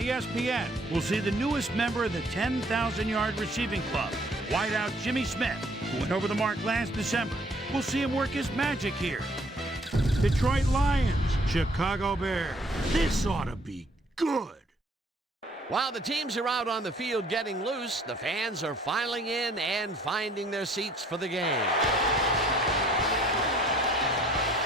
ESPN, we'll see the newest member of the 10,000-yard receiving club, wideout Jimmy Smith, who went over the mark last December. We'll see him work his magic here. Detroit Lions, Chicago Bears. This ought to be good. While the teams are out on the field getting loose, the fans are filing in and finding their seats for the game.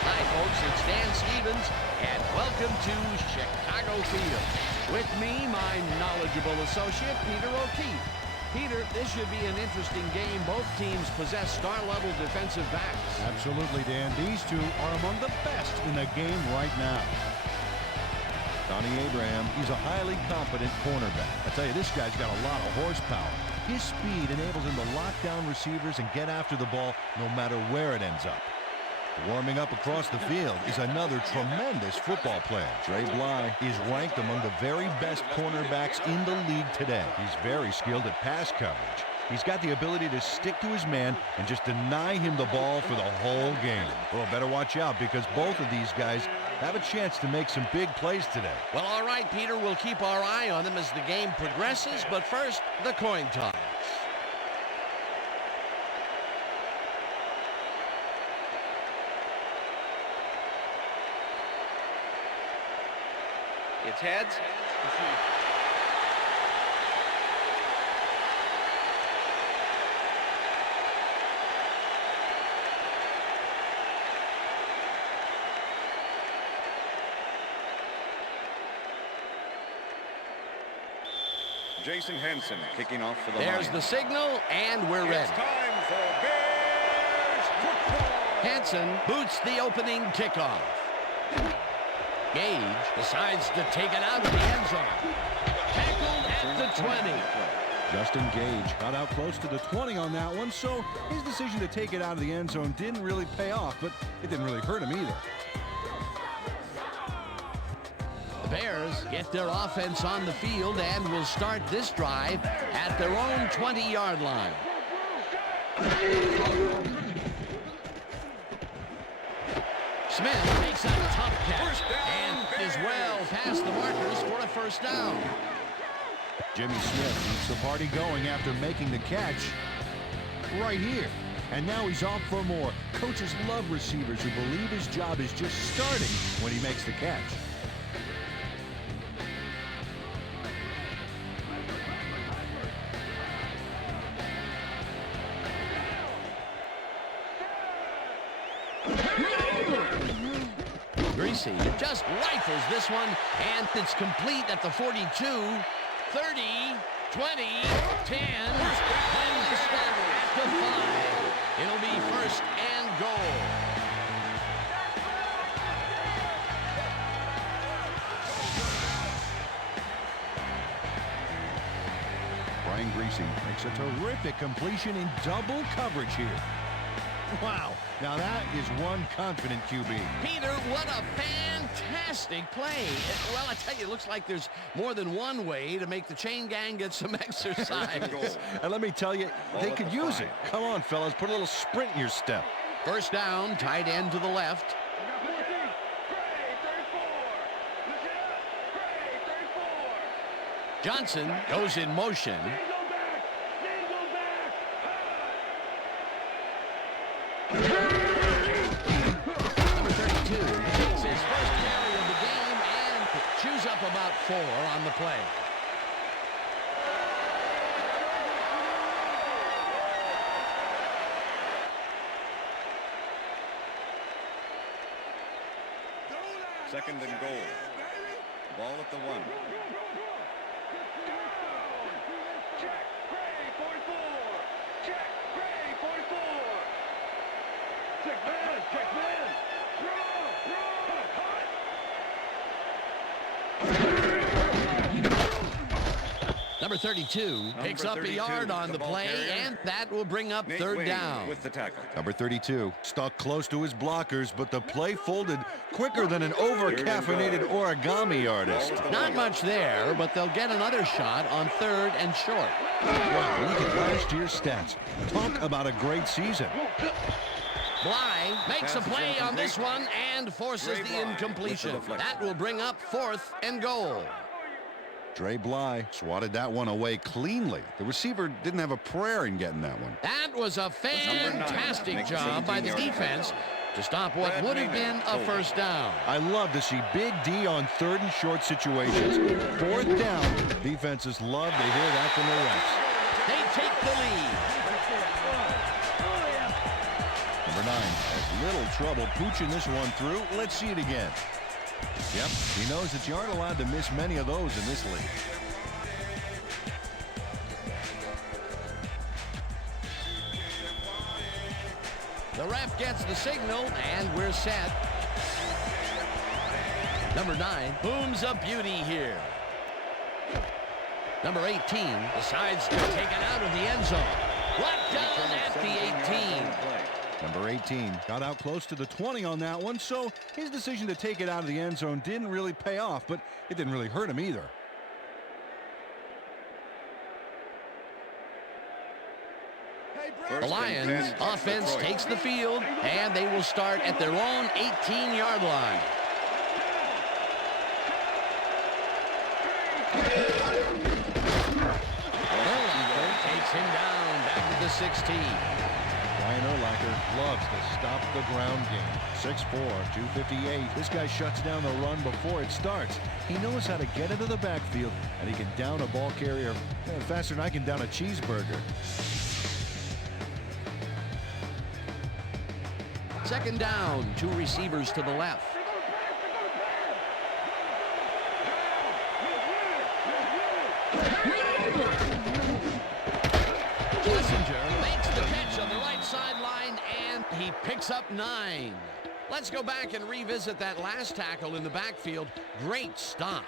Hi, folks, it's Dan Stevens, and welcome to Chicago Field. With me, my knowledgeable associate, Peter O'Keefe. Peter, this should be an interesting game. Both teams possess star-level defensive backs. Absolutely, Dan. These two are among the best in the game right now. Donnie Abraham, he's a highly competent cornerback. I tell you, this guy's got a lot of horsepower. His speed enables him to lock down receivers and get after the ball no matter where it ends up. Warming up across the field is another tremendous football player. Dre Bly is ranked among the very best cornerbacks in the league today. He's very skilled at pass coverage. He's got the ability to stick to his man and just deny him the ball for the whole game. Well, better watch out because both of these guys have a chance to make some big plays today. Well, all right, Peter, we'll keep our eye on them as the game progresses, but first, the coin toss. It's heads. Jason Henson kicking off for the There's Lions. the signal, and we're ready. It's time for Bears football. Henson boots the opening kickoff. Gage decides to take it out of the end zone. Tackled at the 20. Justin Gage got out close to the 20 on that one, so his decision to take it out of the end zone didn't really pay off, but it didn't really hurt him either. The Bears get their offense on the field and will start this drive at their own 20-yard line. Smith makes a tough catch and is well past the markers for a first down. Jimmy Smith keeps the party going after making the catch right here. And now he's off for more. Coaches love receivers who believe his job is just starting when he makes the catch. Greasy just rifles this one, and it's complete at the 42, 30, 20, 10, and the stop at the 5. It'll be first and goal. Brian Greasy makes a terrific completion in double coverage here. Wow, now that is one confident QB. Peter, what a fantastic play. Well, I tell you, it looks like there's more than one way to make the chain gang get some exercise. And let me tell you, they could use it. Come on, fellas, put a little sprint in your step. First down, tight end to the left. Johnson goes in motion. Number 32 takes his first carry of the game and chews up about 4 on the play. Second and goal. Ball at the 1. Check, Gray, 44. Check, Gray, 44. Check man, check man. Number 32 picks up a yard on the play, and that will bring up third down. With the tackle. Number 32 stuck close to his blockers, but the play folded quicker than an over-caffeinated origami artist. Not much there, but they'll get another shot on third and short. Wow, look at last year's stats. Talk about a great season. Bly makes a play on this one and forces the incompletion. That will bring up fourth and goal. Dre Bly swatted that one away cleanly. The receiver didn't have a prayer in getting that one. That was a fantastic job by the defense to stop what would have been a first down. I love to see Big D on 3rd and short situations. 4th down. Defenses love to hear that from the refs. They take the lead. Number 9 has little trouble pooching this one through. Let's see it again. Yep, he knows that you aren't allowed to miss many of those in this league. The ref gets the signal, and we're set. Number 9 booms a beauty here. Number 18 decides to take it out of the end zone. Brought down at the 18. Number 18 got out close to the 20 on that one, so his decision to take it out of the end zone didn't really pay off, but it didn't really hurt him either. The Lions offense takes the field, and they will start at their own 18-yard line. Urlacher takes him down back to the 16. Ryan Urlacher loves to stop the ground game. 6'4", 258. This guy shuts down the run before it starts. He knows how to get into the backfield, and he can down a ball carrier faster than I can down a cheeseburger. 2nd down, 2 receivers to the left. Kissinger makes the catch on the right sideline, and he picks up 9. Let's go back and revisit that last tackle in the backfield. Great stop.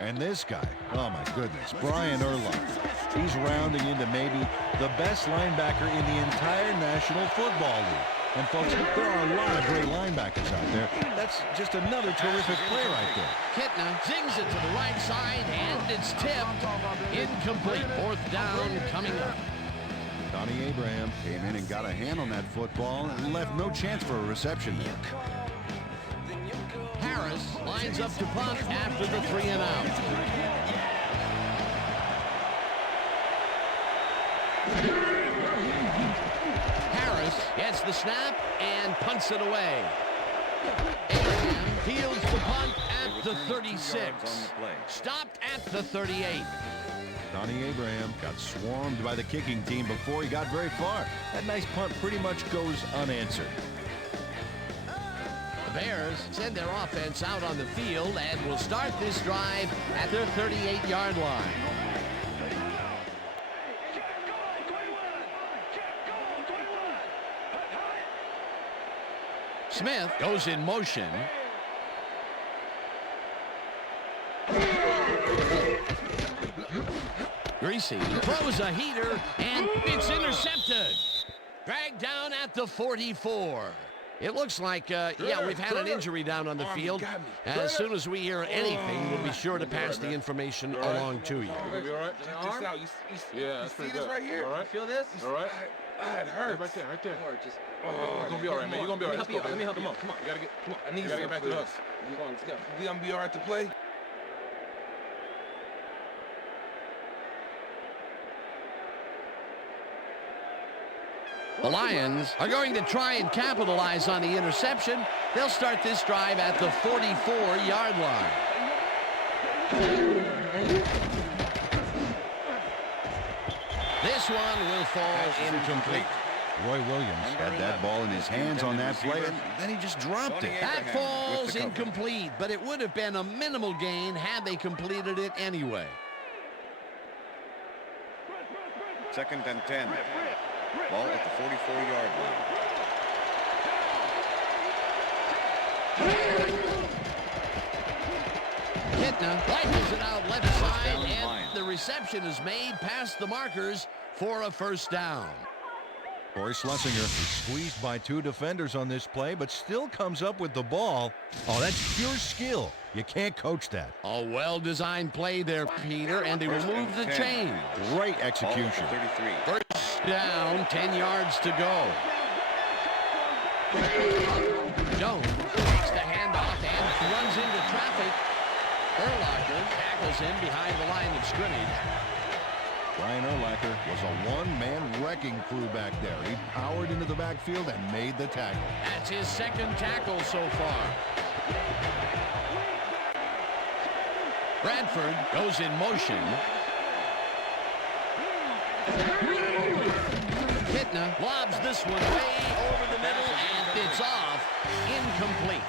And this guy, oh my goodness, Brian Urlacher. He's rounding into maybe the best linebacker in the entire National Football League. And folks, there are a lot of great linebackers out there. That's just another terrific play right there. Kittner zings it to the right side, and it's tipped. Incomplete. 4th down coming up. Donnie Abraham came in and got a hand on that football and left no chance for a reception there. Harris lines up to punt after the 3 and out. Harris gets the snap and punts it away. Abraham fields the punt at the 36. Stopped at the 38. Donnie Abraham got swarmed by the kicking team before he got very far. That nice punt pretty much goes unanswered. The Bears send their offense out on the field and will start this drive at their 38-yard line. Smith goes in motion. Greasy throws a heater, and it's intercepted. Dragged down at the 44. It looks like, we've had an injury down on the field. As soon as we hear anything, we'll be sure to pass the information along to you. You gonna be all right? Just out. You see this right here? All right. You feel this? All right. It hurts. Right there, right there. You're gonna be all right, man. You're gonna be all right. Let me help you. Come on. You gotta get. Come on. I need you to get back to us. Come on, let's go. You gonna be all right to play? The Lions are going to try and capitalize on the interception. They'll start this drive at the 44-yard line. This one will fall incomplete. Roy Williams had that ball in his hands on that play, and then he just dropped it. That falls incomplete, but it would have been a minimal gain had they completed it anyway. 2nd and 10. Ball at the 44-yard line. Kittner rifles it out left side, and the reception is made past the markers for a first down. Corey Schlesinger is squeezed by 2 defenders on this play, but still comes up with the ball. Oh, that's pure skill. You can't coach that. A well-designed play there, Peter, and they remove the chain. Great execution. 33. First down, 10 yards to go. Jones takes the handoff and runs into traffic. Urlacher back tackles him behind the line of scrimmage. Brian Urlacher was a one-man wrecking crew back there. He powered into the backfield and made the tackle. That's his second tackle so far. Bradford goes in motion. Kitna lobs this one way over the middle, and it's off. Incomplete.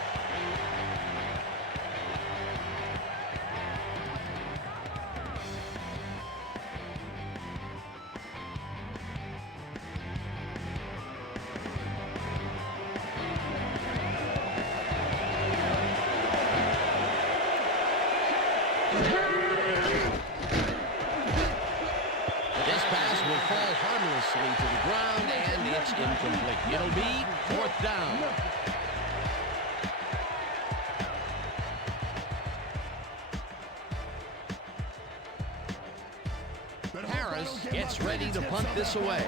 To the ground, and it's incomplete. It'll be fourth down. Harris gets ready to punt this away.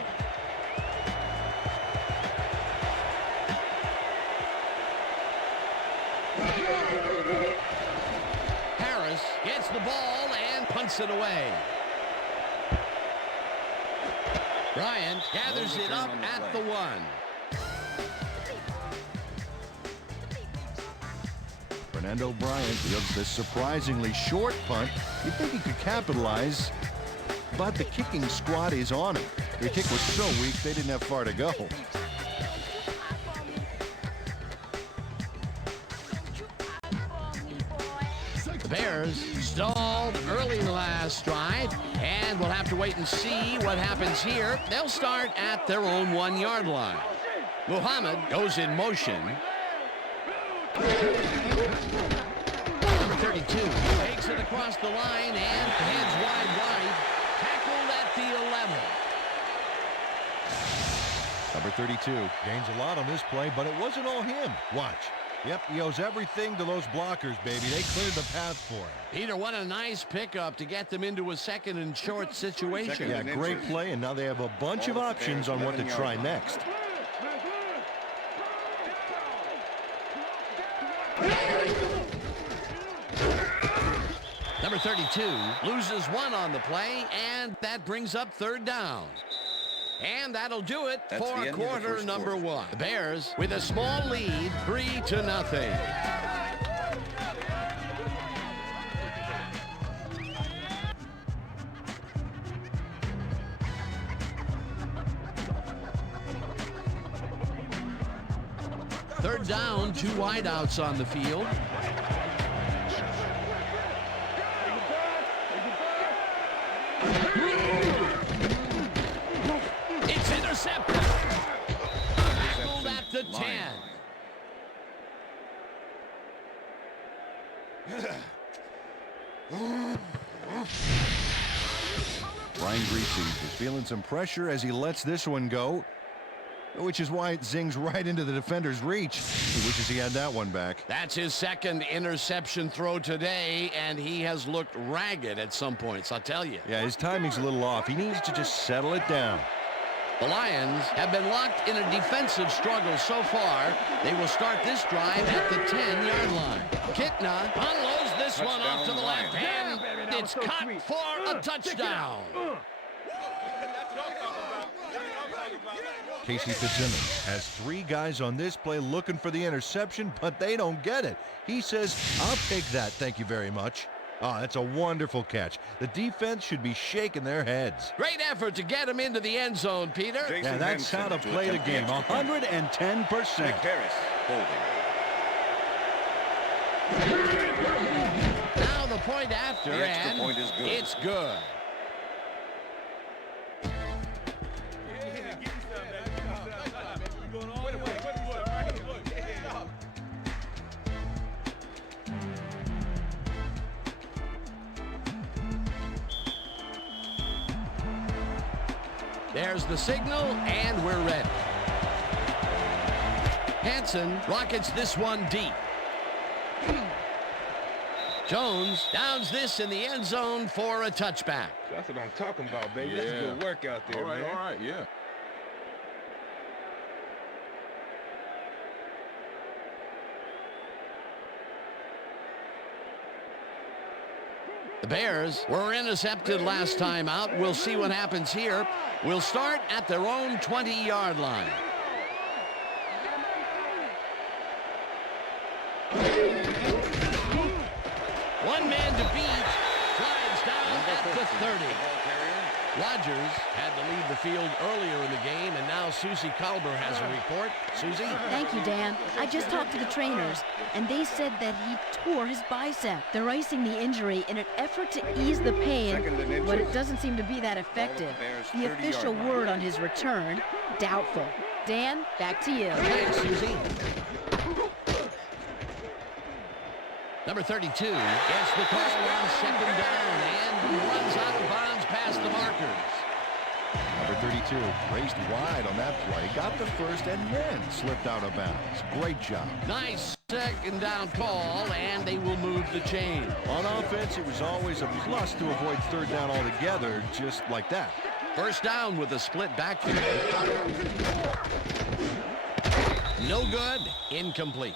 Harris gets the ball and punts it away. Bryant gathers it up at the 1. Fernando Bryant fields this surprisingly short punt. You'd think he could capitalize, but the kicking squad is on him. Their kick was so weak they didn't have far to go. The Bears stalled early in the last drive, and we'll have to wait and see what happens here. They'll start at their own 1-yard line. Muhammad goes in motion. Number 32 takes it across the line and heads wide. Tackled at the 11. Number 32 gains a lot on this play, but it wasn't all him. Watch. Yep, he owes everything to those blockers, baby. They cleared the path for him. Peter, what a nice pickup to get them into a second and short situation. Yeah, great play, and now they have a bunch of options on what to try next. Number 32 loses one on the play, and that brings up third down. And that'll do it for quarter number 1. The Bears with a small lead, 3-0. Third down, 2 wideouts on the field. It's intercepted. Tackled at the 10. Brian Griese is feeling some pressure as he lets this one go, which is why it zings right into the defender's reach. He wishes he had that one back. That's his second interception throw today, and he has looked ragged at some points, I'll tell you. Yeah, his timing's a little off. He needs to just settle it down. The Lions have been locked in a defensive struggle so far. They will start this drive at the 10-yard line. Kitna unloads this one off to the left, and it's caught for a touchdown. Casey Fitzsimmons has 3 guys on this play looking for the interception, but they don't get it. He says, "I'll take that, thank you very much." Oh, that's a wonderful catch. The defense should be shaking their heads. Great effort to get him into the end zone, Peter. Yeah, that's how to play the game. 110%. Harris holding. Now the point after, The extra and point is good. It's good. There's the signal, and we're ready. Hansen rockets this one deep. Jones downs this in the end zone for a touchback. That's what I'm talking about, baby. That's good work out there, man. All right, yeah. The Bears were intercepted last time out. We'll see what happens here. We'll start at their own 20-yard line. One man to beat. Flags down at the 30. Rodgers had to leave the field earlier in the game, and now Susie Kalber has a report. Susie? Thank you, Dan. I just talked to the trainers, and they said that he tore his bicep. They're icing the injury in an effort to ease the pain, but it doesn't seem to be that effective. The official word on his return, doubtful. Dan, back to you. Thanks, Susie. Number 32 gets the call on second down and runs out of bounds past the markers. Number 32 raced wide on that play, got the first, and then slipped out of bounds. Great job. Nice second down call, and they will move the chain. On offense, it was always a plus to avoid third down altogether, just like that. First down with a split backfield. No good. Incomplete.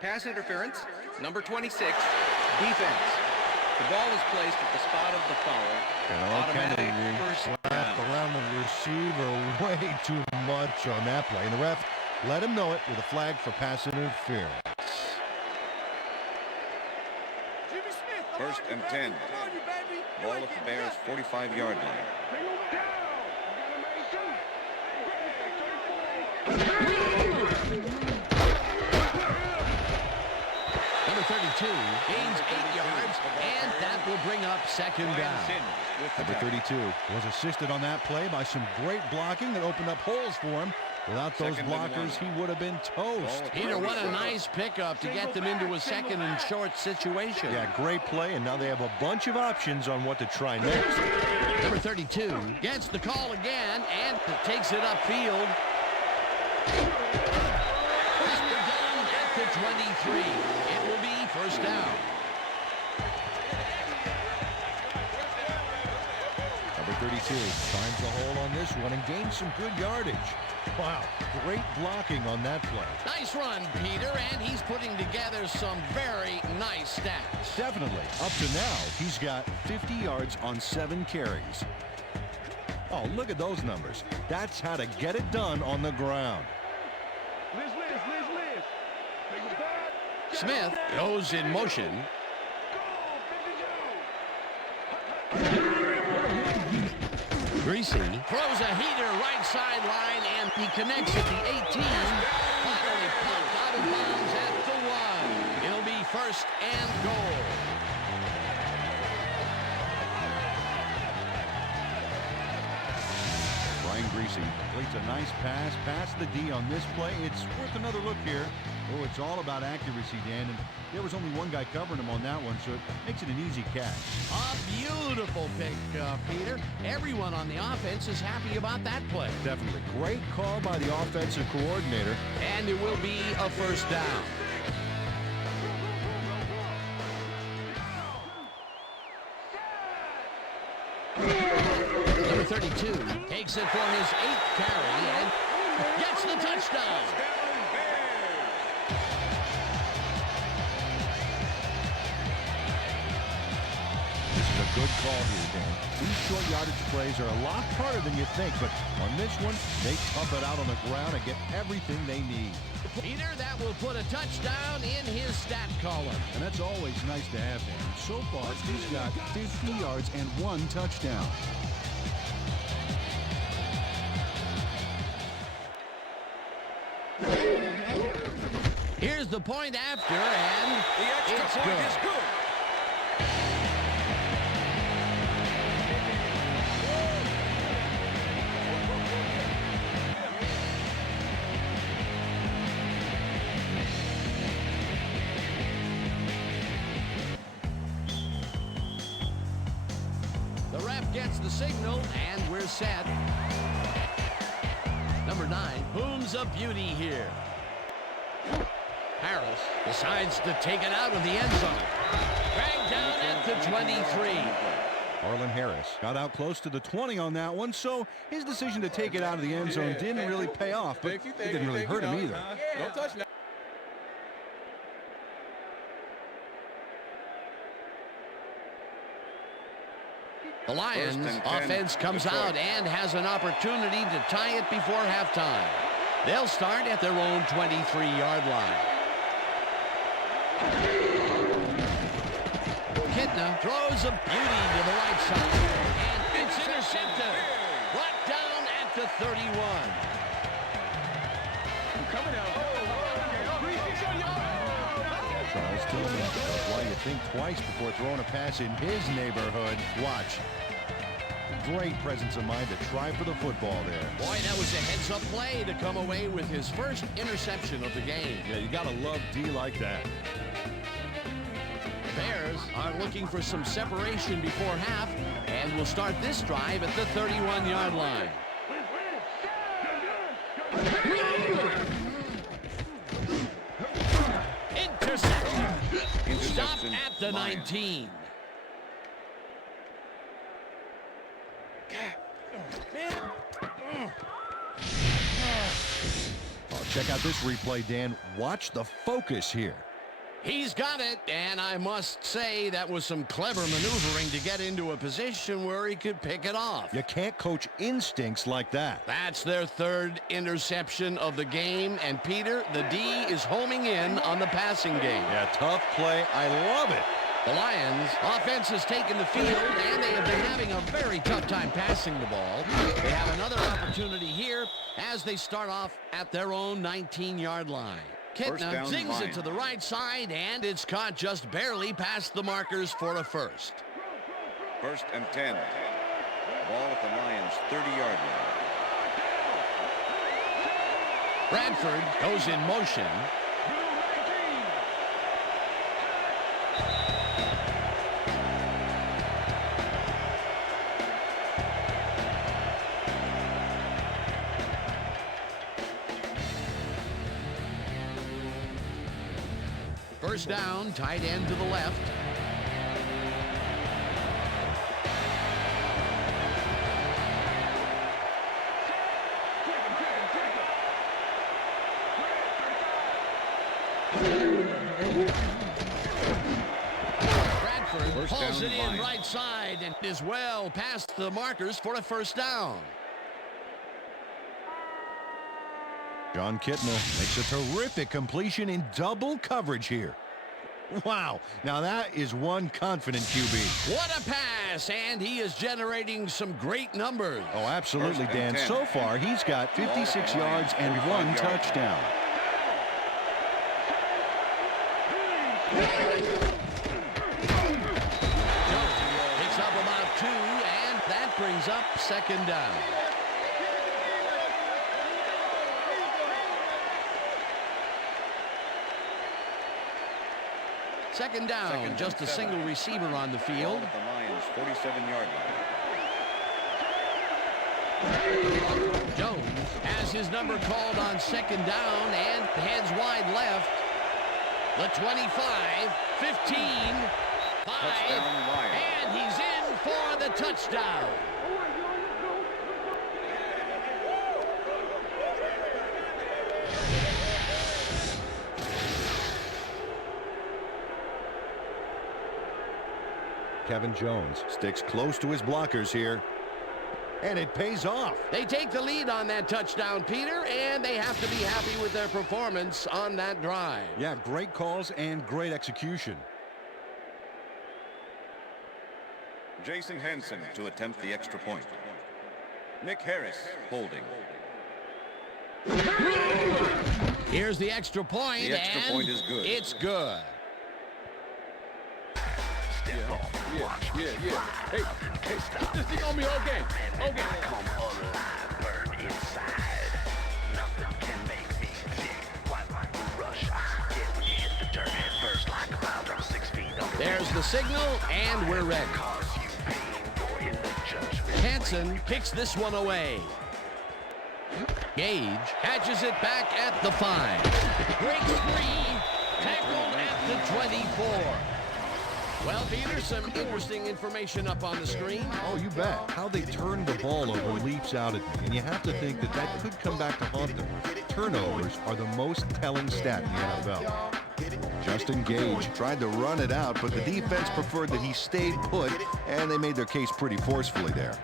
Pass interference, number 26, defense. The ball is placed at the spot of the foul. Automatic first down. Around the receiver way too much on that play. And the ref let him know it with a flag for pass interference. First and 10. Ball at the Bears' 45-yard line. Number 32 gains 8 yards, and that will bring up second down. Number 32 was assisted on that play by some great blocking that opened up holes for him. Without those blockers, he would have been toast. Peter, what a nice pickup to get them into a second and short situation. Yeah, great play, and now they have a bunch of options on what to try next. Number 32 gets the call again and takes it upfield. First down at the 23. It will be first down. Number 32 finds the hole on this one and gains some good yardage. Wow, great blocking on that play. Nice run, Peter, and he's putting together some very nice stats. Definitely. Up to now, he's got 50 yards on 7 carries. Oh, look at those numbers. That's how to get it done on the ground. Smith goes in motion. Greasy throws a heater right sideline, and he connects at the 18. Finally popped out of bounds at the 1. It'll be first and goal. Brian Greasy completes a nice pass past the D on this play. It's worth another look here. Oh, it's all about accuracy, Dan, and there was only one guy covering him on that one, so it makes it an easy catch. A beautiful pick, Peter. Everyone on the offense is happy about that play. Definitely. Great call by the offensive coordinator. And it will be a first down. Number 32 takes it for his 8th carry and gets the touchdown. This is a good call here, Dan. These short yardage plays are a lot harder than you think, but on this one, they tough it out on the ground and get everything they need. Peter, that will put a touchdown in his stat column. And that's always nice to have, Dan. So far, he's got 50 yards and 1 touchdown. Here's the point after, and The extra point is good. The ref gets the signal, and we're set. Number 9, Boom's a beauty here. Harris decides to take it out of the end zone. Dragged down at the 23. Arlen Harris got out close to the 20 on that one, so his decision to take it out of the end zone didn't really pay off, but it didn't really hurt him either. Don't touch that. The Lions offense comes out and has an opportunity to tie it before halftime. They'll start at their own 23-yard line. Kitna throws a beauty to the right side. And it's intercepted. Brought down at the 31. Coming out. Charles Tillman. Why you think twice before throwing a pass in his neighborhood. Watch. Great presence of mind to try for the football there. Boy, that was a heads-up play to come away with his first interception of the game. Yeah, you got to love D like that. Bears are looking for some separation before half and will start this drive at the 31-yard line. Interception. Stop at the 19. Oh, check out this replay, Dan. Watch the focus here. He's got it, and I must say that was some clever maneuvering to get into a position where he could pick it off. You can't coach instincts like that. That's their third interception of the game, and Peter, the D is homing in on the passing game. Yeah, tough play. I love it. The Lions offense has taken the field, and they have been having a very tough time passing the ball. They have another opportunity here as they start off at their own 19-yard line. Kitna zings it to the right side, and it's caught just barely past the markers for a first. 1st and 10. Ball at the Lions' 30-yard line. Bradford goes in motion. First down, tight end to the left. Bradford pulls it in right side and is well past the markers for a first down. John Kitna makes a terrific completion in double coverage here. Wow, now that is one confident QB. What a pass, and he is generating some great numbers. Oh, absolutely, Dan. So far, he's got 56 yards and 1 touchdown. Picks up about 2, and that brings up second down. Second down, just a single receiver on the field. At the Lions' 47-yard line. Jones has his number called on second down and heads wide left. The 25, 15, 5, and he's in for the touchdown. Kevin Jones sticks close to his blockers here, and it pays off. They take the lead on that touchdown, Peter, and they have to be happy with their performance on that drive. Yeah, great calls and great execution. Jason Hansen to attempt the extra point. Nick Harris holding. Here's the extra point, The extra point is good. It's good. Yeah. Hey, this thing on me all game. Okay. Come alive, burn inside. Nothing can make me tick. Quite like a rush. Get when you hit the dirt head first like a mile drop 6 feet under. There's the signal, and we're ready. Cause you pain, boy, in the judgment. Hansen kicks this one away. Gage catches it back at the 5. Breaks free. Tackled at the 24. Well, Peter, some interesting information up on the screen. Oh, you bet. How they turn the ball over leaps out at me, and you have to think that that could come back to haunt them. Turnovers are the most telling stat in the NFL. Justin Gage tried to run it out, but the defense preferred that he stayed put, and they made their case pretty forcefully there.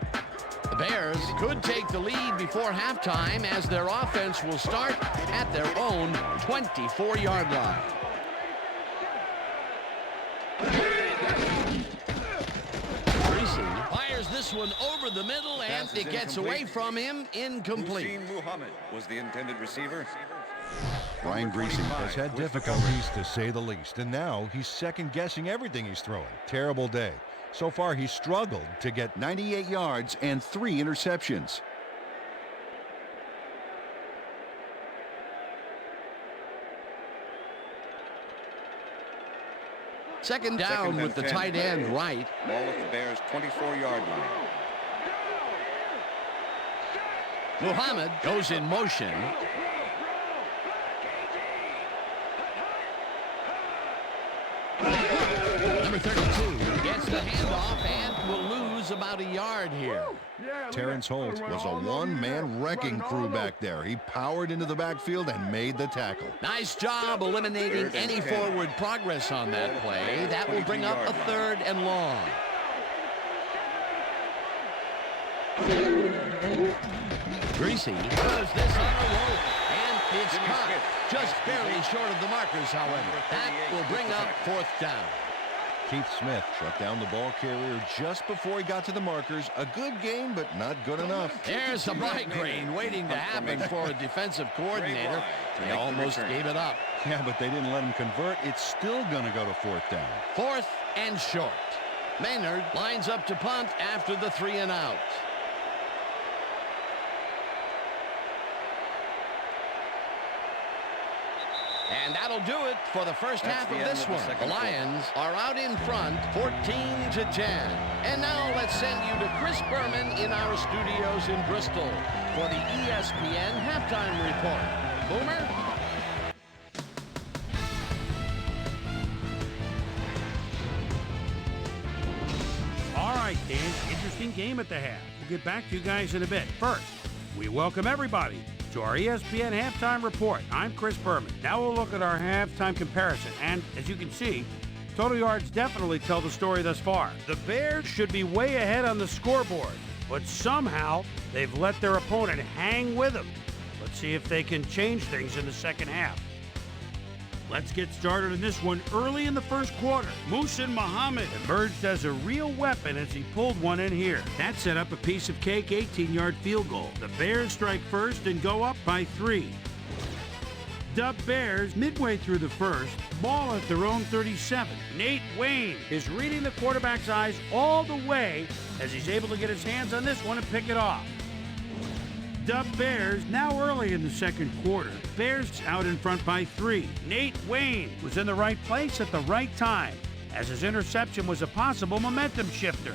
The Bears could take the lead before halftime as their offense will start at their own 24-yard line. Fires this one over the middle, and it gets away from him. Incomplete. Muhammad was the intended receiver. Brian Greasy has had difficulties, to say the least, and now he's second-guessing everything he's throwing. Terrible day. So far, he's struggled to get 98 yards and 3 interceptions. Second down with the tight end right. Ball at the Bears' 24-yard line. Muhammad goes in motion. Number 32 gets the handoff and will lose about a yard here. Terrence Holt was a one-man wrecking crew back there. He powered into the backfield and made the tackle. Nice job eliminating any forward progress on that play. That will bring up a 3rd and long. Greasy does this on a rope, and it's caught. Just barely short of the markers, however. That will bring up 4th down. Keith Smith shut down the ball carrier just before he got to the markers. A good game, but not good enough. There's a migraine waiting to happen for a defensive coordinator. They almost gave it up. Yeah, but they didn't let him convert. It's still going to go to 4th down. 4th and short. Maynard lines up to punt after the 3 and out. And that'll do it for the first half of this one. The Lions are out in front, 14-10. And now let's send you to Chris Berman in our studios in Bristol for the ESPN halftime report. Boomer? All right, Dan, interesting game at the half. We'll get back to you guys in a bit. First, we welcome everybody to our ESPN halftime report. I'm Chris Berman. Now we'll look at our halftime comparison. And as you can see, total yards definitely tell the story thus far. The Bears should be way ahead on the scoreboard, but somehow they've let their opponent hang with them. Let's see if they can change things in the second half. Let's get started in this one early in the first quarter. Muhsin Muhammad emerged as a real weapon as he pulled one in here. That set up a piece of cake 18-yard field goal. The Bears strike first and go up by 3. The Bears, midway through the first, ball at their own 37. Nate Wayne is reading the quarterback's eyes all the way as he's able to get his hands on this one and pick it off. The Bears, now early in the second quarter. Bears out in front by 3. Nate Wayne was in the right place at the right time, as his interception was a possible momentum shifter.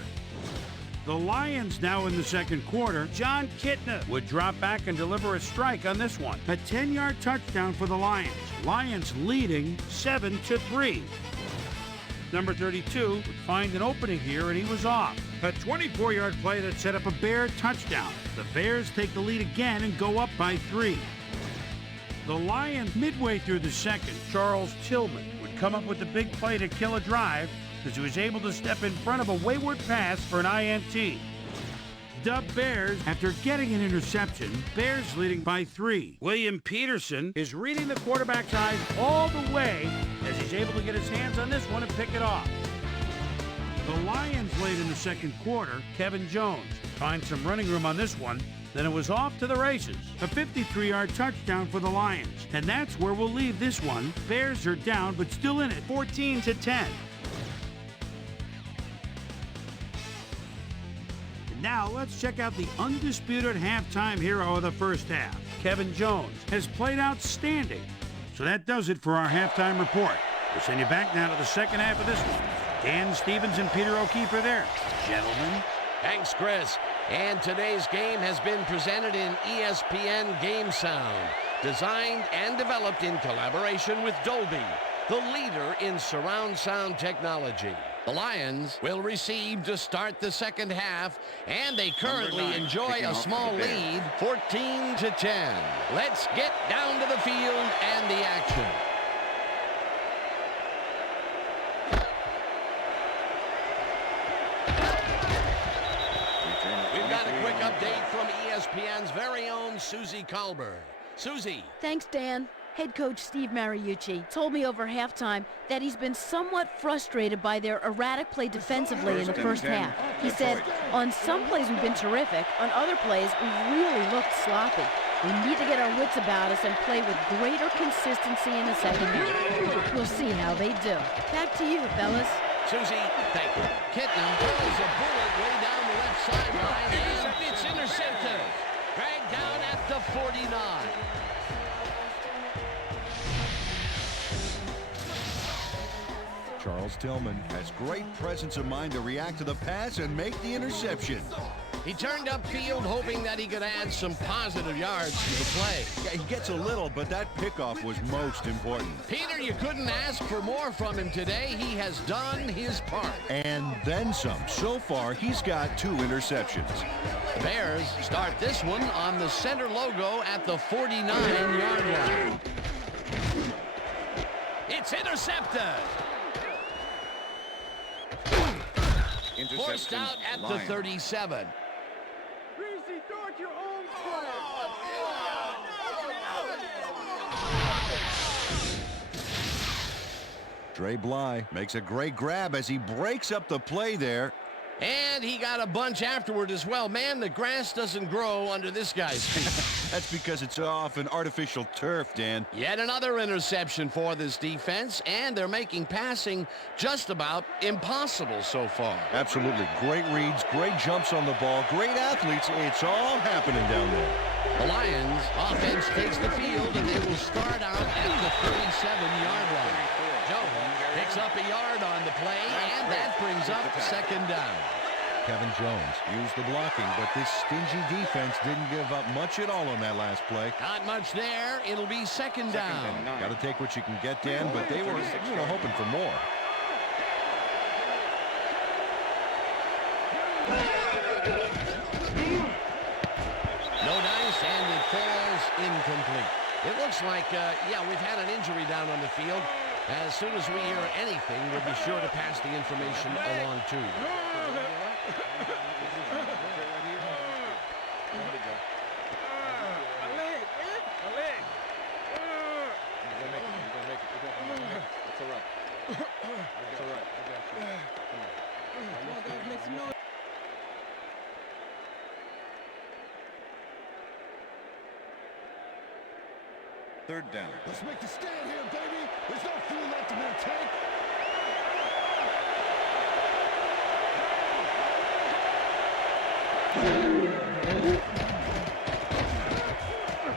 The Lions now in the second quarter. John Kitna would drop back and deliver a strike on this one. A 10-yard touchdown for the Lions. Lions leading 7-3. Number 32 would find an opening here, and he was off. A 24-yard play that set up a Bear touchdown. The Bears take the lead again and go up by 3. The Lions, midway through the second, Charles Tillman would come up with the big play to kill a drive because he was able to step in front of a wayward pass for an INT. The Bears, after getting an interception, Bears leading by 3. William Peterson is reading the quarterback's eyes all the way as he's able to get his hands on this one and pick it off. The Lions late in the second quarter. Kevin Jones finds some running room on this one. Then it was off to the races. A 53-yard touchdown for the Lions. And that's where we'll leave this one. Bears are down, but still in it, 14-10. Now let's check out the undisputed halftime hero of the first half. Kevin Jones has played outstanding. So that does it for our halftime report. We'll send you back now to the second half of this one. Dan Stevens and Peter O'Keefe are there. Gentlemen. Thanks, Chris. And today's game has been presented in ESPN Game Sound, designed and developed in collaboration with Dolby, the leader in surround sound technology. The Lions will receive to start the second half, and they currently enjoy a small lead, 14-10. Let's get down to the field and the action. And a quick update from ESPN's very own Susie Colbert. Susie. Thanks, Dan. Head coach Steve Mariucci told me over halftime that he's been somewhat frustrated by their erratic play defensively in the first half. He said, on some plays we've been terrific, on other plays we've really looked sloppy. We need to get our wits about us and play with greater consistency in the second half. We'll see how they do. Back to you, fellas. Susie, thank you. Kitna throws a bullet way down the left sideline, and it's intercepted. Dragged down at the 49. Charles Tillman has great presence of mind to react to the pass and make the interception. He turned upfield hoping that he could add some positive yards to the play. Yeah, he gets a little, but that pickoff was most important. Peter, you couldn't ask for more from him today. He has done his part. And then some. So far, he's got 2 interceptions. The Bears start this one on the center logo at the 49-yard line. It's intercepted. Forced out at the 37. Dre Bly makes a great grab as he breaks up the play there. And he got a bunch afterward as well. Man, the grass doesn't grow under this guy's feet. That's because it's off an artificial turf, Dan. Yet another interception for this defense, and they're making passing just about impossible so far. Absolutely. Great reads, great jumps on the ball, great athletes. It's all happening down there. The Lions offense takes the field, and they will start out at the 37-yard line. Jones picks up a yard on the play, and that brings up second down. Kevin Jones used the blocking, but this stingy defense didn't give up much at all on that last play. Not much there. It'll be second down. Got to take what you can get, Dan, but they were hoping for more. No dice, and it falls incomplete. It looks like, we've had an injury down on the field. As soon as we hear anything, we'll be sure to pass the information along to you. Third down. Let's make the stand here, baby. There's no fuel left in their tank.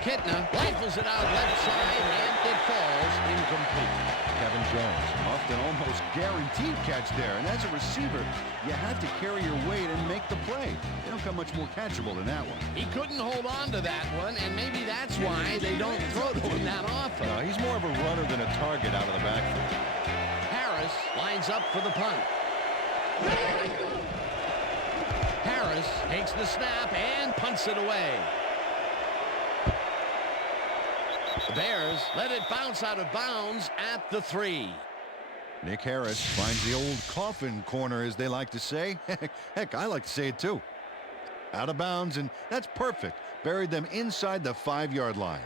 Kitna rifles it out left side, and it falls incomplete. Kevin Jones off the almost guaranteed catch there. And as a receiver, you have to carry your weight and make the play. They don't come much more catchable than that one. He couldn't hold on to that one, and maybe that's why they don't throw to him that often. No, he's more of a runner than a target out of the backfield. Harris lines up for the punt. Harris takes the snap and punts it away. The Bears let it bounce out of bounds at the 3. Nick Harris finds the old coffin corner, as they like to say. Heck, I like to say it too. Out of bounds, and that's perfect. Buried them inside the 5-yard line.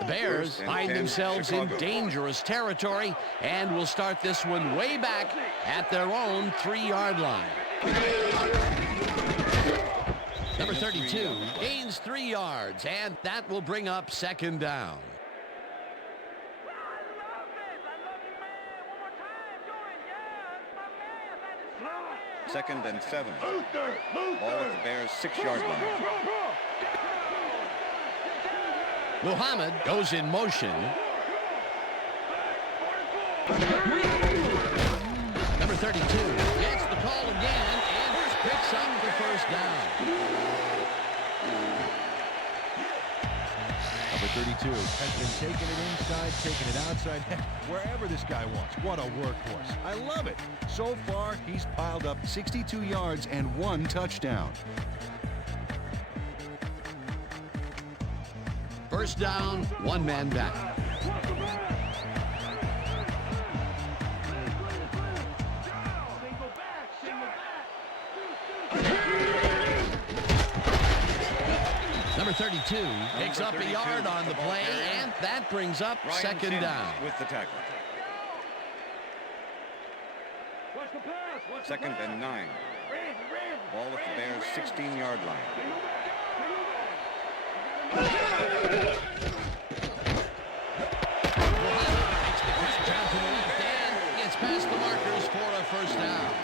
The Bears find themselves in dangerous territory and will start this one way back at their own 3-yard line. Number 32 gains 3 yards, and that will bring up second down. Second and 7. Ball at the Bears' 6-yard line. Muhammad goes in motion. Number 32 gets the call again and picks up the first down. Number 32 has been taking it inside, taking it outside, wherever this guy wants. What a workhorse. I love it. So far, he's piled up 62 yards and 1 touchdown. First down, one man back. Number 32 picks up a yard on the play, and that brings up second down. With the tackle. Second and 9. Ball at the Bears' 16-yard line. Gets past the markers for a first down.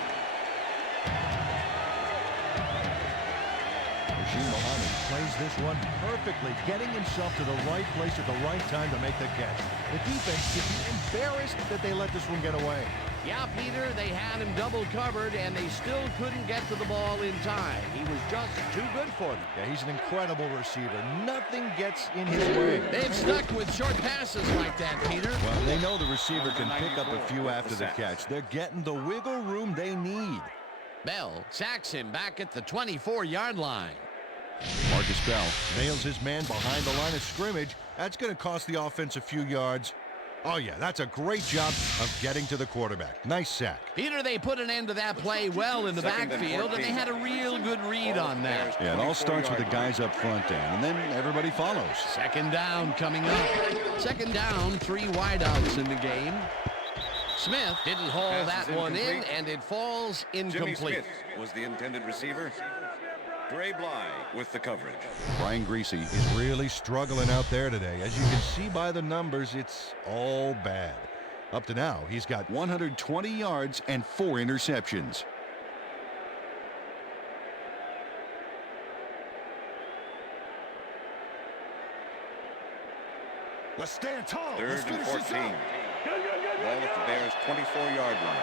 Mohammed plays this one perfectly, getting himself to the right place at the right time to make the catch. The defense should be embarrassed that they let this one get away. Yeah, Peter, they had him double covered, and they still couldn't get to the ball in time. He was just too good for them. Yeah, he's an incredible receiver. Nothing gets in his way. They've stuck with short passes like that, Peter. Well, they know the receiver can pick up a few after the catch. They're getting the wiggle room they need. Bell sacks him back at the 24-yard line. Marcus Bell nails his man behind the line of scrimmage. That's going to cost the offense a few yards. Oh, yeah, that's a great job of getting to the quarterback. Nice sack. Peter, they put an end to that play well in the backfield, and they had a real good read on that. Yeah, it all starts with the guys up front, Dan, and then everybody follows. Second down coming up. Second down, 3 wideouts in the game. Smith didn't haul that one in, and it falls incomplete. Jimmy Smith was the intended receiver. Dre Bly with the coverage. Brian Greasy is really struggling out there today. As you can see by the numbers, it's all bad. Up to now, he's got 120 yards and 4 interceptions. Let's stand tall. Third and 14. Ball at the Bears' 24-yard line.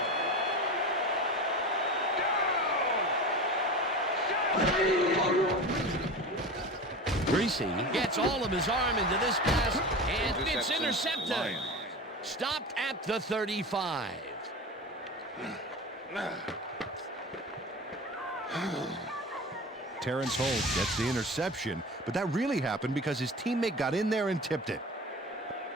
Greasy gets all of his arm into this pass, and it's intercepted. Lions. Stopped at the 35. Terrence Holt gets the interception, but that really happened because his teammate got in there and tipped it.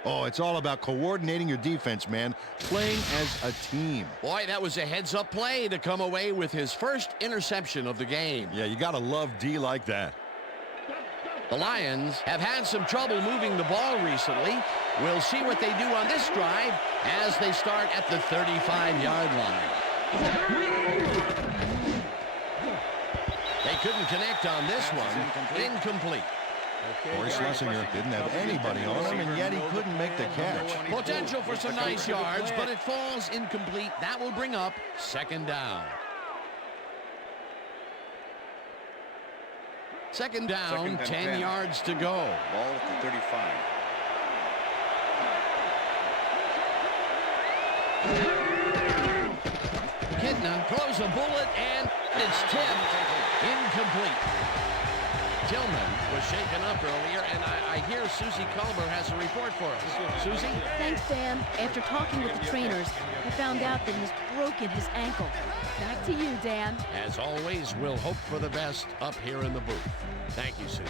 Oh, it's all about coordinating your defense, man. Playing as a team. Boy, that was a heads-up play to come away with his first interception of the game. Yeah, you got to love D like that. The Lions have had some trouble moving the ball recently. We'll see what they do on this drive as they start at the 35-yard line. They couldn't connect on this one. Incomplete. Corey Schlesinger didn't have anybody on him, and yet he couldn't make the catch. Potential for some nice yards, but it falls incomplete. That will bring up second down. Second down, 10 yards to go. Ball at the 35. Kidna throws a bullet, and it's tipped. Incomplete. Tillman was shaken up earlier, and I hear Susie Culber has a report for us. Susie? Thanks, Dan. After talking with the trainers, I found out that he's broken his ankle. Back to you, Dan. As always, we'll hope for the best up here in the booth. Thank you, Susie.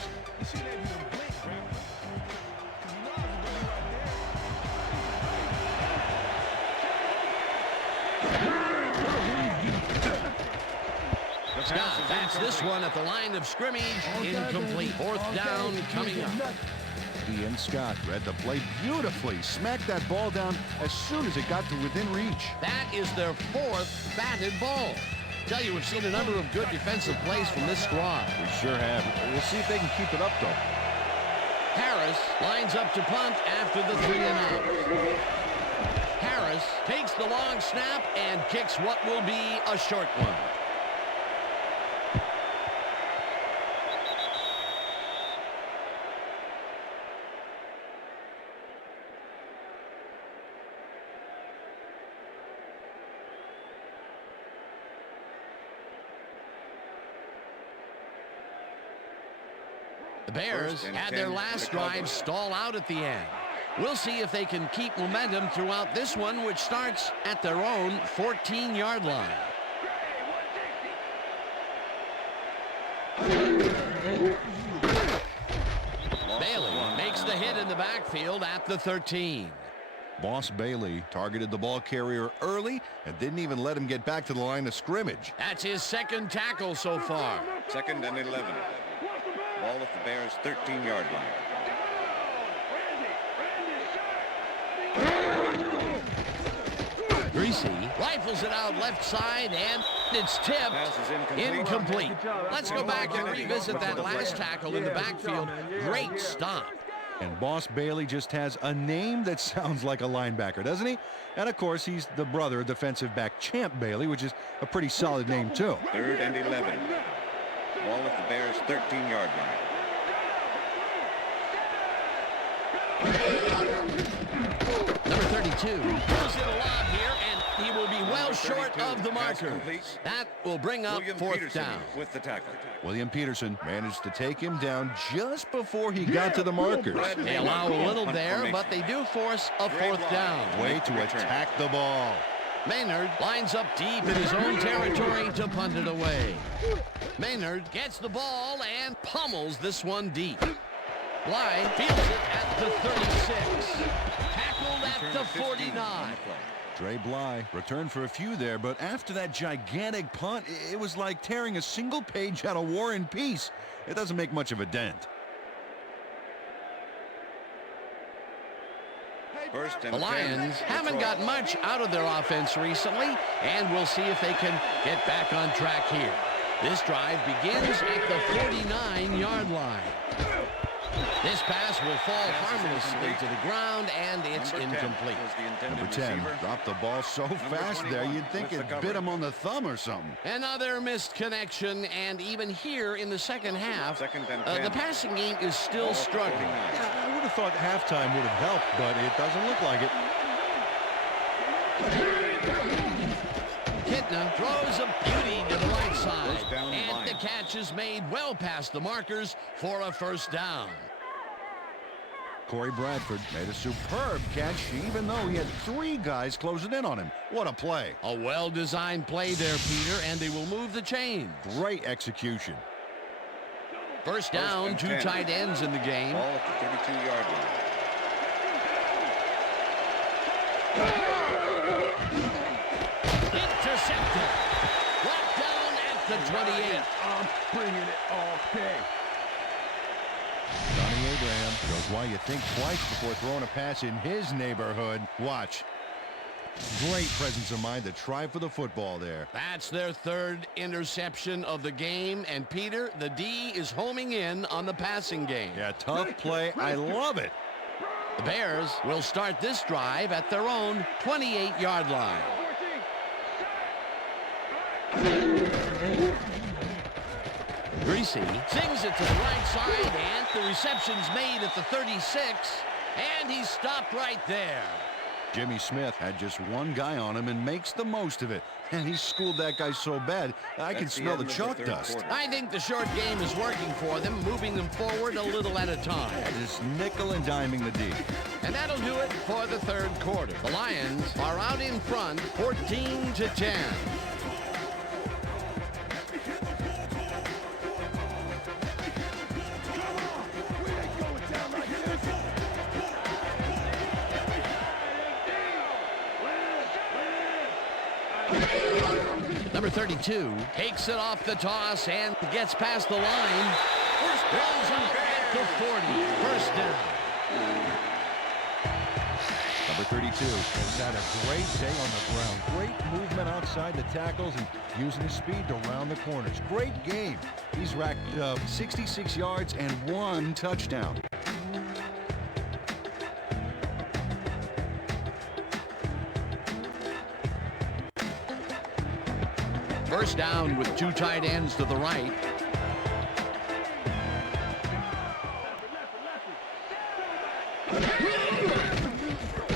Scott bats this one at the line of scrimmage. Incomplete. Fourth down coming up. Ian Scott read the play beautifully. Smacked that ball down as soon as it got to within reach. That is their 4th batted ball. Tell you, we've seen a number of good defensive plays from this squad. We sure have. We'll see if they can keep it up, though. Harris lines up to punt after the 3-and-out. Harris takes the long snap and kicks what will be a short one. The Bears had their last drive stall out at the end. We'll see if they can keep momentum throughout this one, which starts at their own 14-yard line. Bailey makes takes the hit in the backfield at the 13. Boss Bailey targeted the ball carrier early and didn't even let him get back to the line of scrimmage. That's his second tackle so far. 2nd and 11. Ball at the Bears' 13-yard line. Greasy rifles it out left side, and it's tipped. Incomplete. Let's go back and revisit that last tackle in the backfield. Great stop. And Boss Bailey just has a name that sounds like a linebacker, doesn't he? And, of course, he's the brother of defensive back Champ Bailey, which is a pretty solid name, too. 3rd and 11. Ball at the Bears' 13-yard line. Number 32 throws it a lot here, and he will be well short of the marker. That will bring up fourth down. With the tackle. William Peterson managed to take him down just before he got to the markers. They allow a little there, but they do force a fourth down. Way to attack the ball. Maynard lines up deep in his own territory to punt it away. Maynard gets the ball and pummels this one deep. Bly fields it at the 36. Tackled at the 49. Dre Bly returned for a few there, but after that gigantic punt, it was like tearing a single page out of War and Peace. It doesn't make much of a dent. The Lions haven't got much out of their offense recently, and we'll see if they can get back on track here. This drive begins at the 49-yard line. This pass will fall harmlessly to the ground, and it's incomplete. Number 10 dropped the ball so fast there, you'd think it bit him on the thumb or something. Another missed connection, and even here in the second half, the passing game is still struggling. Yeah, I would have thought halftime would have helped, but it doesn't look like it. Kitna throws a beauty to the right side, and the catch is made well past the markers for a first down. Corey Bradford made a superb catch, even though he had 3 guys closing in on him. What a play. A well-designed play there, Peter, and they will move the chains. Great execution. First down, 2 tight ends in the game. Ball at the 32-yard line. Intercepted. Brought down at the 28. I'm bringing it all day. Donnie Abraham shows why you think twice before throwing a pass in his neighborhood. Watch. Great presence of mind to try for the football there. That's their 3rd interception of the game, and Peter, the D is homing in on the passing game. Yeah, tough play. I love it. The Bears will start this drive at their own 28-yard line. Greasy sings it to the right side, and the reception's made at the 36, and he's stopped right there. Jimmy Smith had just 1 guy on him and makes the most of it. And he schooled that guy so bad, I can smell the chalk dust. I think the short game is working for them, moving them forward a little at a time. Just nickel and diming the D. And that'll do it for the 3rd quarter. The Lions are out in front, 14-10. Number 32 takes it off the toss and gets past the line. First runs out at the 40. First down. Number 32 has had a great day on the ground. Great movement outside the tackles and using his speed to round the corners. Great game. He's racked up 66 yards and 1 touchdown. First down with 2 tight ends to the right.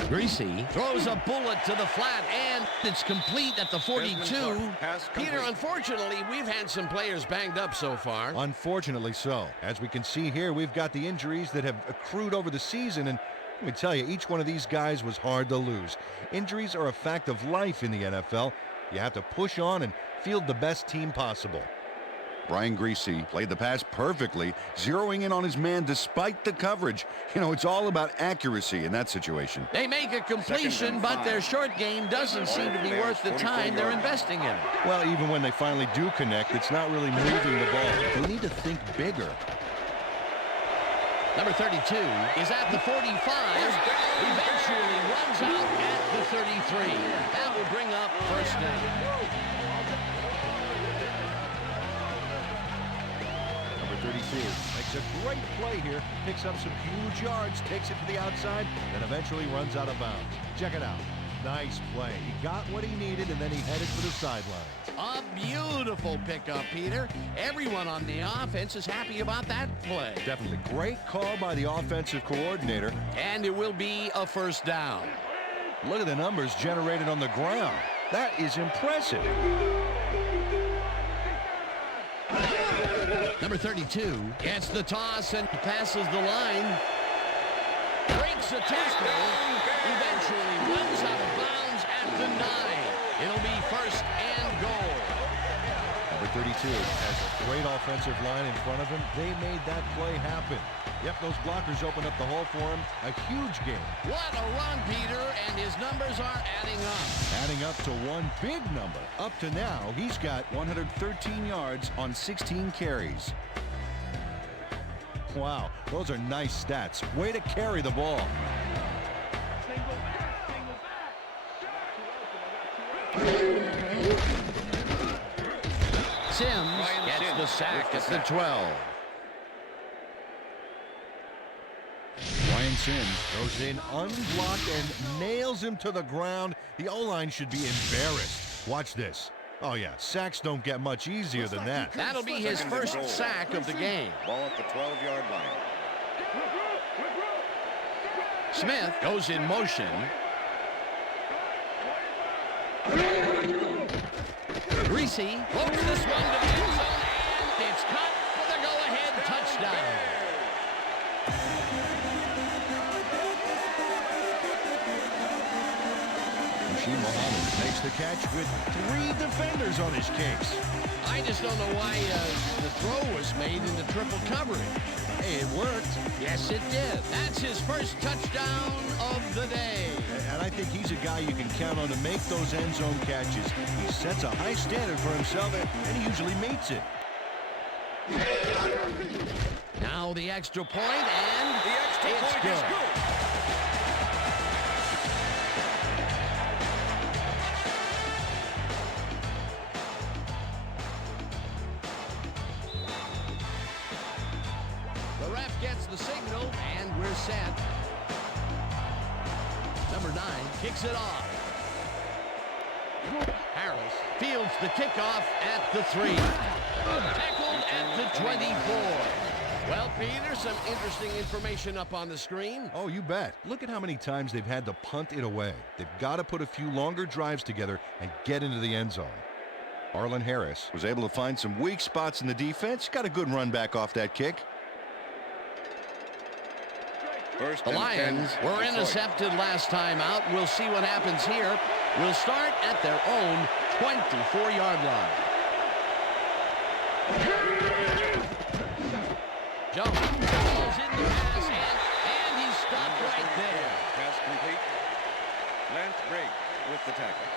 Greasy throws a bullet to the flat, and it's complete at the 42. Peter, unfortunately, we've had some players banged up so far. Unfortunately so. As we can see here, we've got the injuries that have accrued over the season, and let me tell you, each one of these guys was hard to lose. Injuries are a fact of life in the NFL. You have to push on and field the best team possible. Brian Greasy played the pass perfectly, zeroing in on his man despite the coverage. You know, it's all about accuracy in that situation. They make a completion, but their short game doesn't seem to be worth the time they're investing in it. Well, even when they finally do connect, it's not really moving the ball. They need to think bigger. Number 32 is at the 45. Eventually runs out at the 33. That will bring up first down. Number 32 makes a great play here, picks up some huge yards, takes it to the outside, then eventually runs out of bounds. Check it out. Nice play. He got what he needed, and then he headed for the sidelines. A beautiful pickup, Peter. Everyone on the offense is happy about that play. Definitely great call by the offensive coordinator. And it will be a first down. Look at the numbers generated on the ground. That is impressive. Number 32 gets the toss and passes the line. Breaks a tackle. Eventually runs out of bounds at the 9. It'll be first and goal. Number 32 has a great offensive line in front of him. They made that play happen. Yep, those blockers open up the hole for him. A huge game. What a run, Peter, and his numbers are adding up. Adding up to one big number. Up to now, he's got 113 yards on 16 carries. Wow, those are nice stats. Way to carry the ball. Sims gets the sack at the 12. Ryan Sims goes in unblocked and nails him to the ground. The O-line should be embarrassed. Watch this. Oh, yeah, sacks don't get much easier than that. That'll be his first sack of the game. Ball at the 12-yard line. Smith goes in motion. Greasy floats this one to the end zone, and it's caught for the go-ahead touchdown. Muhammad makes the catch with 3 defenders on his case. I just don't know why the throw was made into triple coverage. Hey, it worked. Yes, it did. That's his first touchdown of the day. And I think he's a guy you can count on to make those end zone catches. He sets a high standard for himself, and he usually meets it. Now the extra point, and The extra it's point good. is good. The ref gets the signal, and we're set. Number 9 kicks it off. Harris fields the kickoff at the 3. Tackled at the 24. Well, Peter, some interesting information up on the screen. Oh, you bet. Look at how many times they've had to punt it away. They've got to put a few longer drives together and get into the end zone. Arlen Harris was able to find some weak spots in the defense. Got a good run back off that kick. First The and Lions 10, were Detroit. intercepted last time out. We'll see what happens here. We'll start at their own 24-yard line. Jones calls in the pass, and he's stopped right there. Pass complete. Lance Brake with the tackle.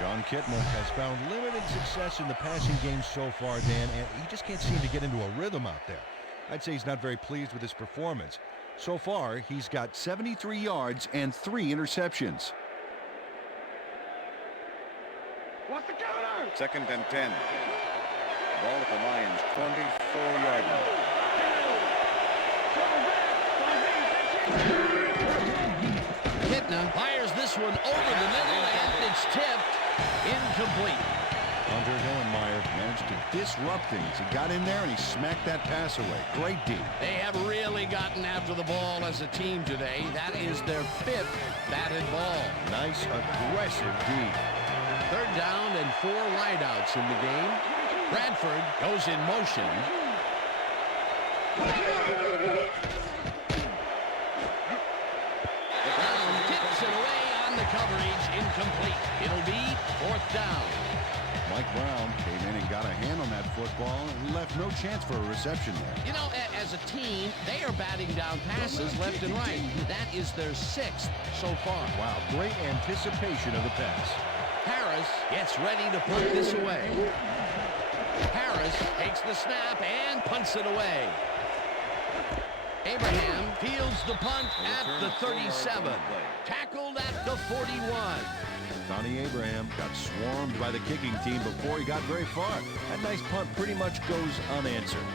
John Kitna has found limited success in the passing game so far, Dan, and he just can't seem to get into a rhythm out there. I'd say he's not very pleased with his performance. So far, he's got 73 yards and 3 interceptions. What's the counter? Second and 10. Ball at the Lions' 24-yard line. Kitna fires this one over the middle, and it's tipped incomplete. Hunter Hillenmeyer managed to disrupt things. He got in there and he smacked that pass away. Great D. They have really gotten after the ball as a team today. That is their 5th batted ball. Nice, aggressive D. 3rd down and 4 wideouts in the game. Bradford goes in motion. Brown tips it away on the coverage, incomplete. It'll be 4th down. Mike Brown came in and got a hand on that football and left no chance for a reception there. You know, as a team, they are batting down passes left and right. That is their 6th so far. Wow, great anticipation of the pass. Harris gets ready to punt this away. Harris takes the snap and punts it away. Abraham fields the punt at the 37. Tackled at the 41. Donnie Abraham got swarmed by the kicking team before he got very far. That nice punt pretty much goes unanswered.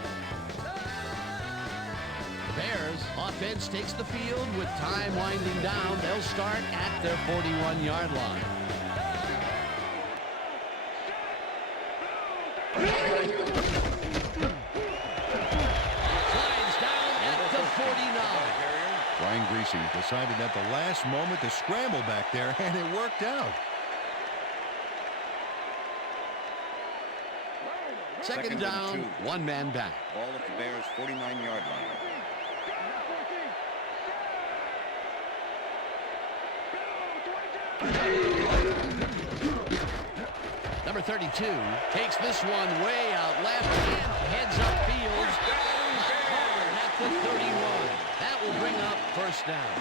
Bears offense takes the field with time winding down. They'll start at their 41-yard line. Slides down at the 49. Brian Greasy decided at the last moment to scramble back there, and it worked out. Second down, 1 man back. Ball at the Bears' 49-yard line. Number 32 takes this one way out left and heads upfield hard at the 31. That will bring up first down.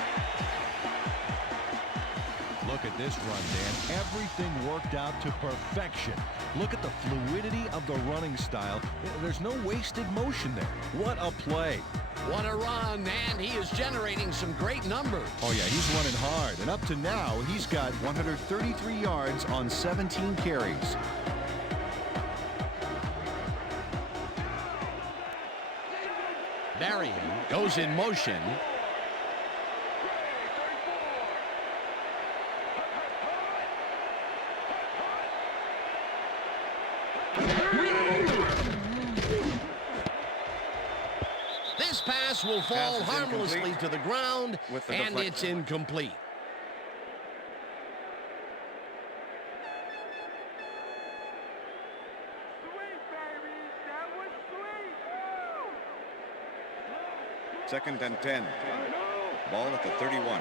Look at this run, Dan. Everything worked out to perfection. Look at the fluidity of the running style. There's no wasted motion there. What a play. What a run, and he is generating some great numbers. Oh, yeah, he's running hard. And up to now, he's got 133 yards on 17 carries. Marion goes in motion. This pass will fall harmlessly to the ground, and it's incomplete. Second and 10. Ball at the 31.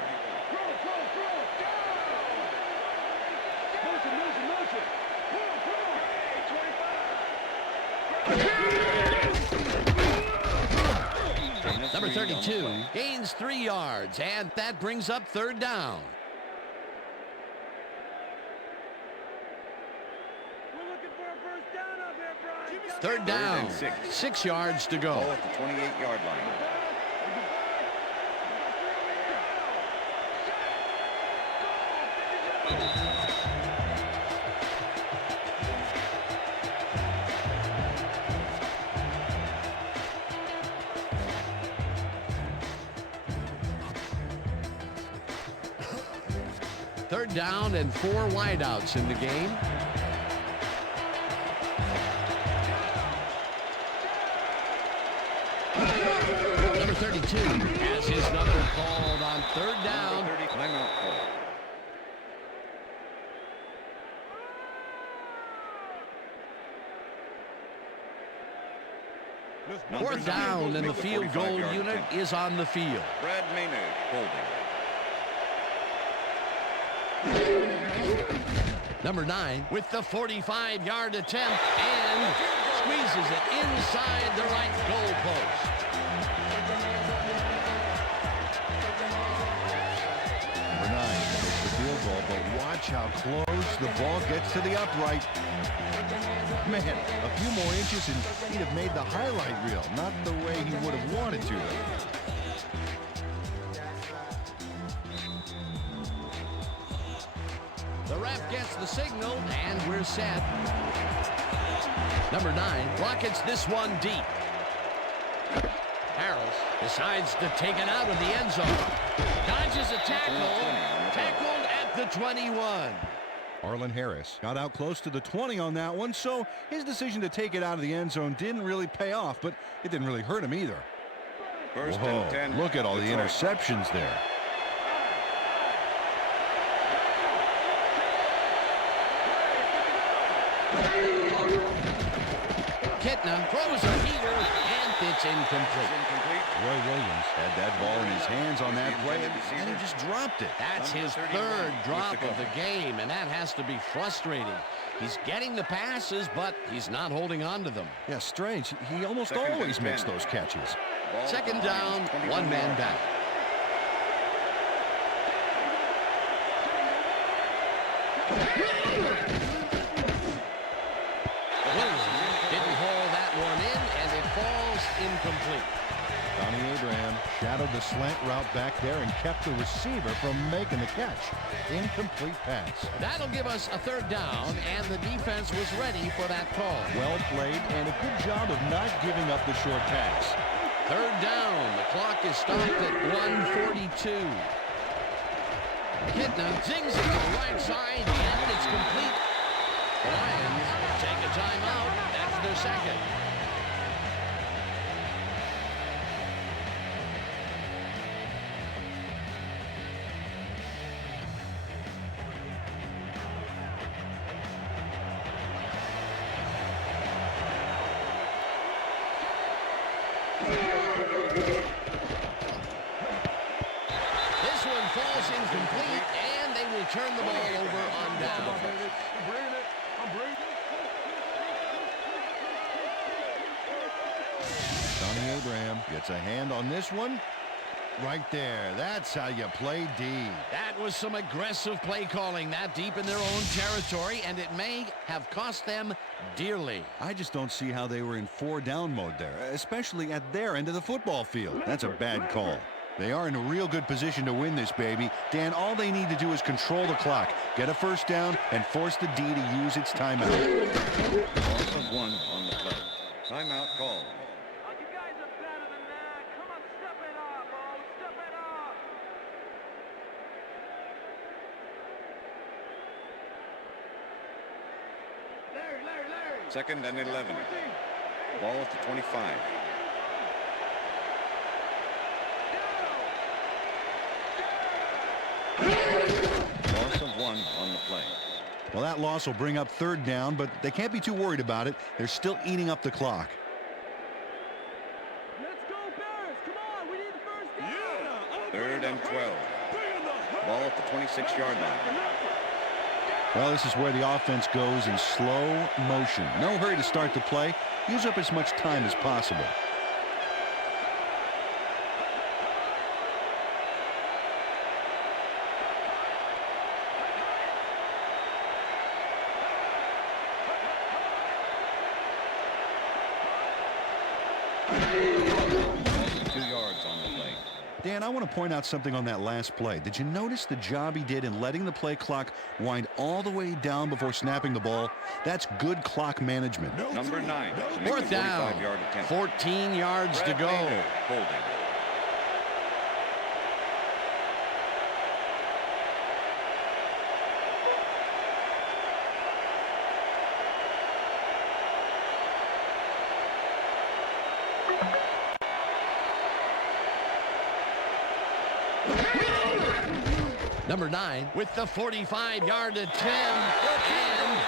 Number 32 gains 3 yards, and that brings up third down. Third down, 6 yards to go. Ball at the 28-yard line. Third down and 4 wideouts in the game. Number 32 has his number called on third down. Number 30, timeout call. Fourth down, and the field goal unit is on the field. Brad Maynard holding. Number 9 with the 45-yard attempt and squeezes it inside the right goal post. Number 9 makes the field goal, but watch how close the ball gets to the upright. Man, a few more inches and he'd have made the highlight reel, not the way he would have wanted to. The ref gets the signal, and we're set. Number 9 rockets this one deep. Harris decides to take it out of the end zone. Dodges a tackle. Tackled at the 21. Arlen Harris got out close to the 20 on that one, so his decision to take it out of the end zone didn't really pay off, but it didn't really hurt him either. First Whoa, and 10. look at all the interceptions there. Kitna throws a heater, and It's incomplete. Roy Williams had that ball in his hands on that play, and he just dropped it. That's his third drop of the game, and that has to be frustrating. He's getting the passes, but he's not holding on to them. Yeah, strange. He almost always makes those catches. Second down, one man down. Williams didn't haul that one in, and it falls incomplete. Donnie Abraham shadowed the slant route back there and kept the receiver from making the catch. Incomplete pass. That'll give us a third down, and the defense was ready for that call. Well played, and a good job of not giving up the short pass. Third down. The clock is stopped at 1:42. Kitna zings it to the right side, and it's complete. The Lions take a timeout. That's their second. This one falls incomplete, and they will turn the ball over on down. Donnie Abraham gets a hand on this one. Right there. That's how you play D. That was some aggressive play calling that deep in their own territory, and it may have cost them dearly. I just don't see how they were in 4-down mode there, especially at their end of the football field. That's a bad call. They are in a real good position to win this, baby. Dan, all they need to do is control the clock, get a first down, and force the D to use its timeout. Loss of 1 on the play. Timeout called. You guys are better than that. Come on, step it up, oh, step it up. Larry. Second and 11. Ball at the 25. Loss of 1 on the play. Well, that loss will bring up third down, but they can't be too worried about it. They're still eating up the clock. Let's go, Bears. Come on, we need the first down. Third and 12. Ball at the 26-yard line. Well, this is where the offense goes in slow motion. No hurry to start the play. Use up as much time as possible. Dan, I want to point out something on that last play. Did you notice the job he did in letting the play clock wind all the way down before snapping the ball? That's good clock management. Number 9. Fourth down. 14 yards to go. Holding. Number 9 with the 45-yard attempt and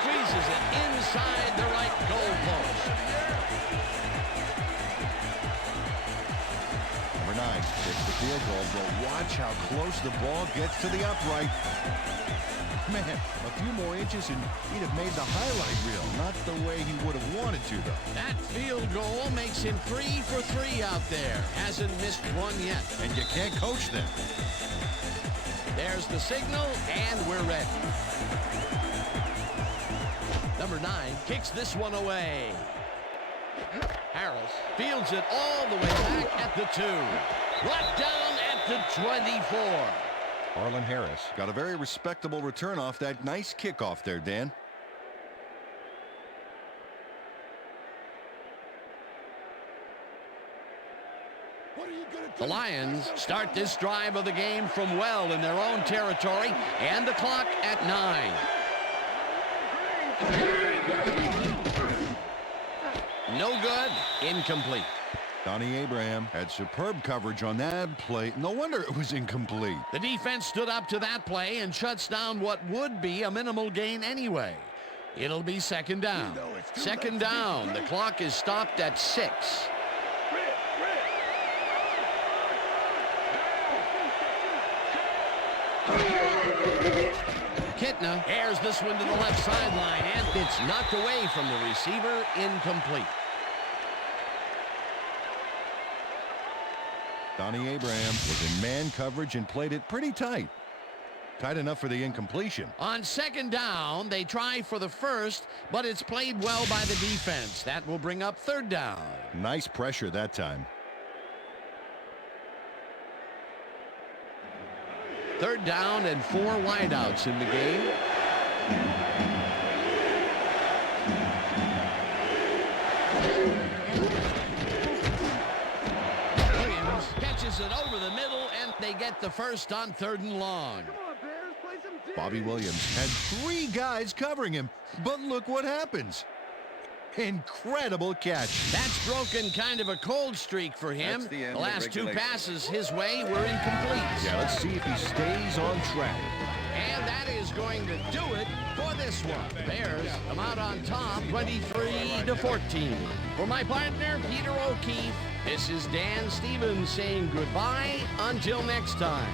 squeezes it inside the right goal post. Number 9 takes the field goal, but watch how close the ball gets to the upright. Man, a few more inches and he'd have made the highlight reel. Not the way he would have wanted to, though. That field goal makes him 3 for 3 out there. Hasn't missed one yet. And you can't coach them. There's the signal, and we're ready. Number 9 kicks this one away. Harris fields it all the way back at the 2. Brought down at the 24. Arlen Harris got a very respectable return off that nice kickoff there, Dan. The Lions start this drive of the game from well in their own territory, and the clock at 9. No good. Incomplete. Donnie Abraham had superb coverage on that play. No wonder it was incomplete. The defense stood up to that play and shuts down what would be a minimal gain anyway. It'll be second down. Second down. The clock is stopped at 6. Kitna airs this one to the left sideline, and it's knocked away from the receiver, incomplete. Donnie Abraham was in man coverage and played it pretty tight. Tight enough for the incompletion. On second down, they try for the first, but it's played well by the defense. That will bring up third down. Nice pressure that time. Third down and 4 wideouts in the game. Williams catches it over the middle, and they get the first on 3rd and long. Bobby Williams had 3 guys covering him, but look what happens. Incredible catch. That's broken kind of a cold streak for him. The last 2 passes his way were incomplete. Yeah, let's see if he stays on track. And that is going to do it for this one. Bears come out on top, 23-14. For my partner, Peter O'Keefe, this is Dan Stevens saying goodbye until next time.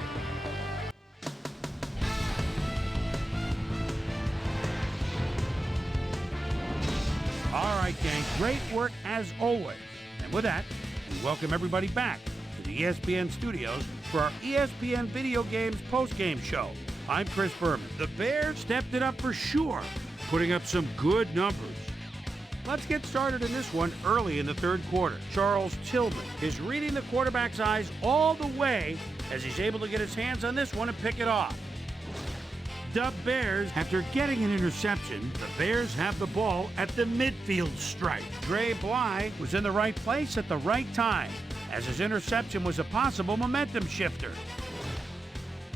All right, gang, great work as always. And with that, we welcome everybody back to the ESPN studios for our ESPN Video Games postgame show. I'm Chris Berman. The Bears stepped it up for sure, putting up some good numbers. Let's get started in this one early in the 3rd quarter. Charles Tillman is reading the quarterback's eyes all the way as he's able to get his hands on this one and pick it off. The Bears, after getting an interception, the Bears have the ball at the midfield stripe. Dre Bly was in the right place at the right time, as his interception was a possible momentum shifter.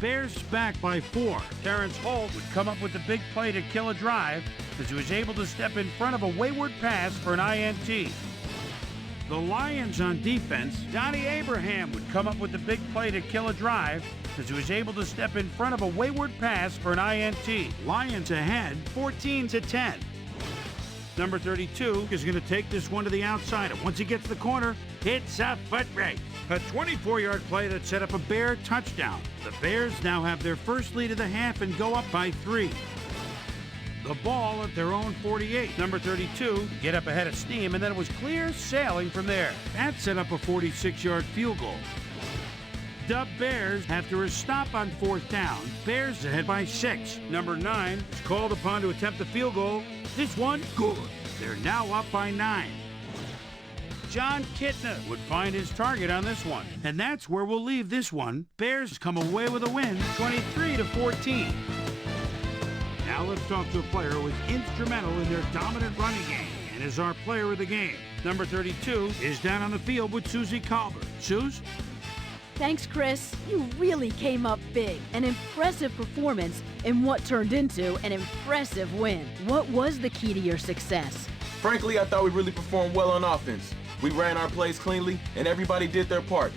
Bears back by 4. Terrence Holt would come up with the big play to kill a drive, as he was able to step in front of a wayward pass for an INT. The Lions on defense, Donnie Abraham would come up with the big play to kill a drive, as he was able to step in front of a wayward pass for an INT. Lions ahead, 14-10. Number 32 is going to take this one to the outside, and once he gets the corner, hits a foot race. A 24-yard play that set up a Bear touchdown. The Bears now have their first lead of the half and go up by 3. The ball at their own 48. Number 32 get up ahead of steam, and then it was clear sailing from there. That set up a 46-yard field goal. The Bears, after a stop on 4th down, Bears ahead by 6. Number 9 is called upon to attempt the field goal. This one, good. They're now up by 9. John Kitna would find his target on this one. And that's where we'll leave this one. Bears come away with a win, 23-14. Now let's talk to a player who was instrumental in their dominant running game and is our player of the game. Number 32 is down on the field with Susie Colbert. Suze? Thanks, Chris. You really came up big. An impressive performance in what turned into an impressive win. What was the key to your success? Frankly, I thought we really performed well on offense. We ran our plays cleanly, and everybody did their part.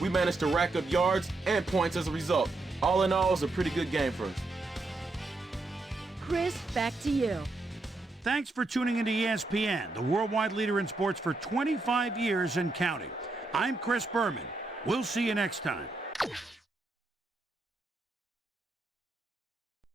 We managed to rack up yards and points as a result. All in all, it was a pretty good game for us. Chris, back to you. Thanks for tuning into ESPN, the worldwide leader in sports for 25 years and counting. I'm Chris Berman. We'll see you next time.